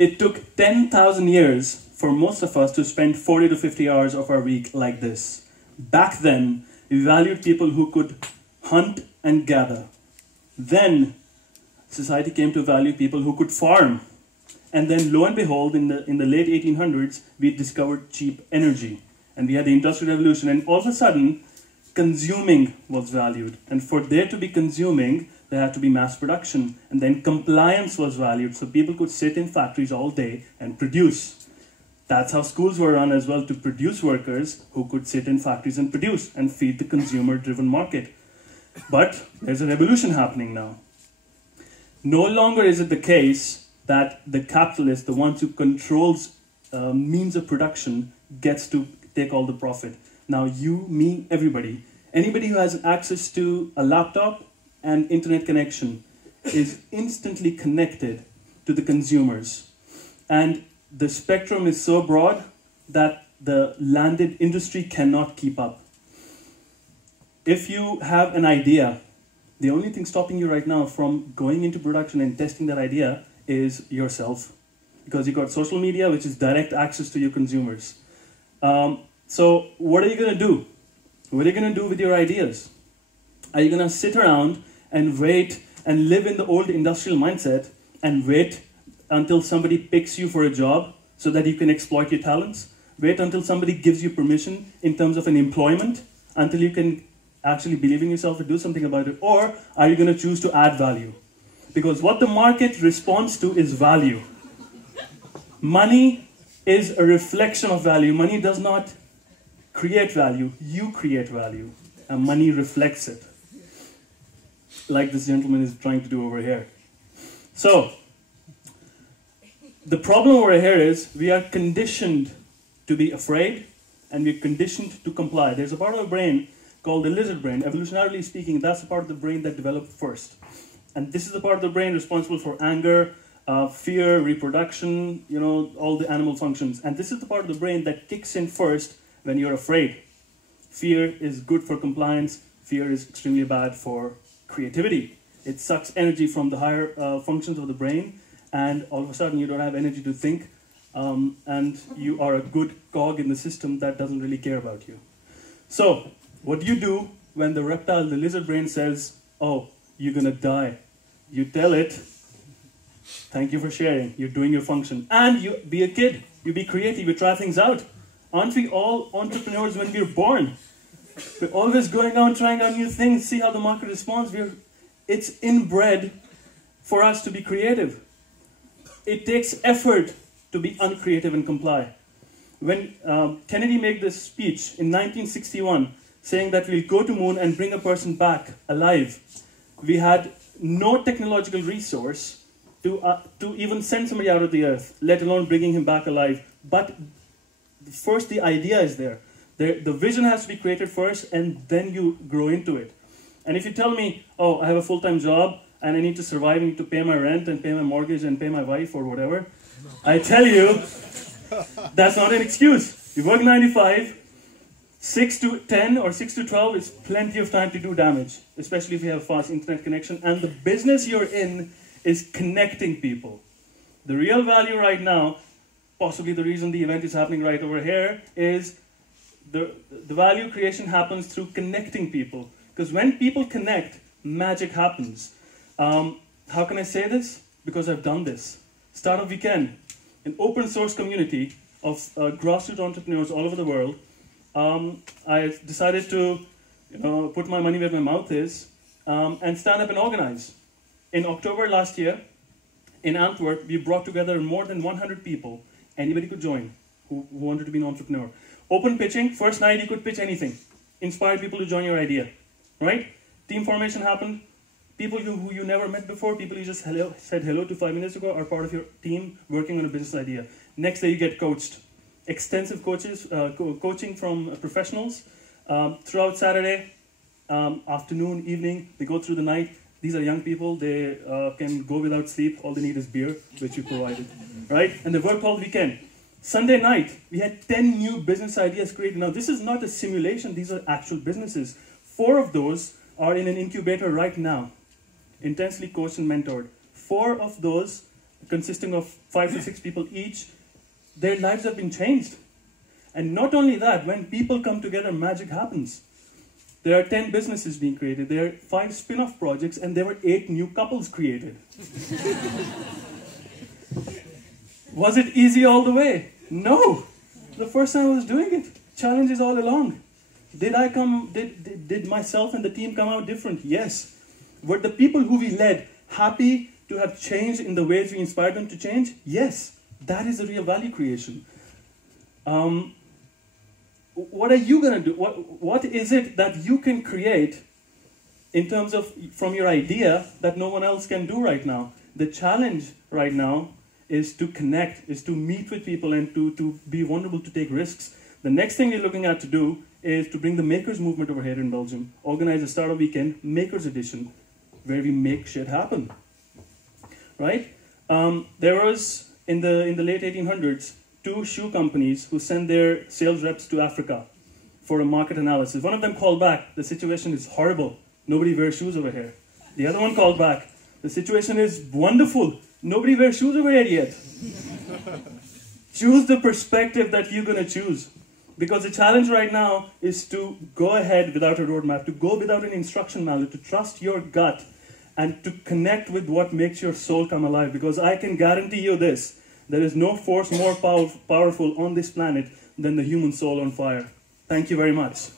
It took 10,000 years for most of us to spend 40 to 50 hours of our week like this. Back then, we valued people who could hunt and gather. Then, society came to value people who could farm. And then, lo and behold, in the late 1800s, we discovered cheap energy. And we had the Industrial Revolution. And all of a sudden, consuming was valued. And for there to be consuming, there had to be mass production. And then compliance was valued. So people could sit in factories all day and produce. That's how schools were run as well, to produce workers who could sit in factories and produce and feed the consumer-driven market. But there's a revolution happening now. No longer is it the case that the capitalist, the one who controls means of production, gets to take all the profit. Now you, me, everybody, anybody who has access to a laptop and internet connection is instantly connected to the consumers. And the spectrum is so broad that the landed industry cannot keep up. If you have an idea, the only thing stopping you right now from going into production and testing that idea is yourself. Because you've got social media, which is direct access to your consumers. So what are you going to do? What are you going to do with your ideas? Are you going to sit around and wait and live in the old industrial mindset and wait until somebody picks you for a job so that you can exploit your talents? Wait until somebody gives you permission in terms of an employment until you can actually believe in yourself to do something about it? Or are you going to choose to add value? Because what the market responds to is value. Money is a reflection of value. Money does not create value. You create value. And money reflects it. Like this gentleman is trying to do over here. So, the problem over here is we are conditioned to be afraid and we're conditioned to comply. There's a part of our brain called the lizard brain. Evolutionarily speaking, that's the part of the brain that developed first. And this is the part of the brain responsible for anger, fear, reproduction, all the animal functions. And this is the part of the brain that kicks in first when you're afraid. Fear is good for compliance. Fear is extremely bad for creativity. It sucks energy from the higher functions of the brain, and all of a sudden you don't have energy to think, and you are a good cog in the system that doesn't really care about you. So, what do you do when the reptile, the lizard brain says, oh, you're gonna die? You tell it, thank you for sharing, you're doing your function. And you be a kid, you be creative, you try things out. Aren't we all entrepreneurs when we're born? We're always going out trying out new things, see how the market responds. It's inbred for us to be creative. It takes effort to be uncreative and comply. When Kennedy made this speech in 1961, saying that we'll go to moon and bring a person back alive, we had no technological resource to even send somebody out of the earth, let alone bringing him back alive. But first, the idea is there. The vision has to be created first, and then you grow into it. And if you tell me, oh, I have a full-time job, and I need to survive, I need to pay my rent, and pay my mortgage, and pay my wife, or whatever, I tell you, that's not an excuse. You work 9 to 5, 6 to 10 or 6 to 12 is plenty of time to do damage, especially if you have a fast internet connection. And the business you're in is connecting people. The real value right now, possibly the reason the event is happening right over here, is the value creation happens through connecting people. Because when people connect, magic happens. How can I say this? Because I've done this. Startup Weekend, an open source community of grassroots entrepreneurs all over the world. I decided to put my money where my mouth is and stand up and organize. In October last year, in Antwerp, we brought together more than 100 people. Anybody could join who wanted to be an entrepreneur. Open pitching, first night you could pitch anything. Inspire people to join your idea, right? Team formation happened. People who you never met before, people you just said hello to 5 minutes ago are part of your team working on a business idea. Next day you get coached. Extensive coaching from professionals throughout Saturday, afternoon, evening. They go through the night. These are young people. They can go without sleep. All they need is beer, which you provided, right? And they worked all weekend. Sunday night, we had 10 new business ideas created. Now, this is not a simulation. These are actual businesses. 4 of those are in an incubator right now, intensely coached and mentored. 4 of those consisting of 5 to 6 people each, their lives have been changed. And not only that, when people come together, magic happens. There are 10 businesses being created, there are 5 spin-off projects, and there were 8 new couples created. Was it easy all the way? No. The first time I was doing it, challenges all along. Did myself and the team come out different? Yes. Were the people who we led happy to have changed in the ways we inspired them to change? Yes. That is the real value creation. What are you going to do? What is it that you can create in terms of from your idea that no one else can do right now? The challenge right now is to connect, is to meet with people and to be vulnerable, to take risks. The next thing we're looking at to do is to bring the makers movement over here in Belgium, organize a startup weekend, Makers Edition, where we make shit happen. Right? There was, in the late 1800s, 2 shoe companies who sent their sales reps to Africa for a market analysis. One of them called back, the situation is horrible, nobody wears shoes over here. The other one called back, the situation is wonderful, nobody wears shoes over here yet. Choose the perspective that you're going to choose. Because the challenge right now is to go ahead without a roadmap, to go without an instruction manual, to trust your gut, and to connect with what makes your soul come alive. Because I can guarantee you this, there is no force more powerful on this planet than the human soul on fire. Thank you very much.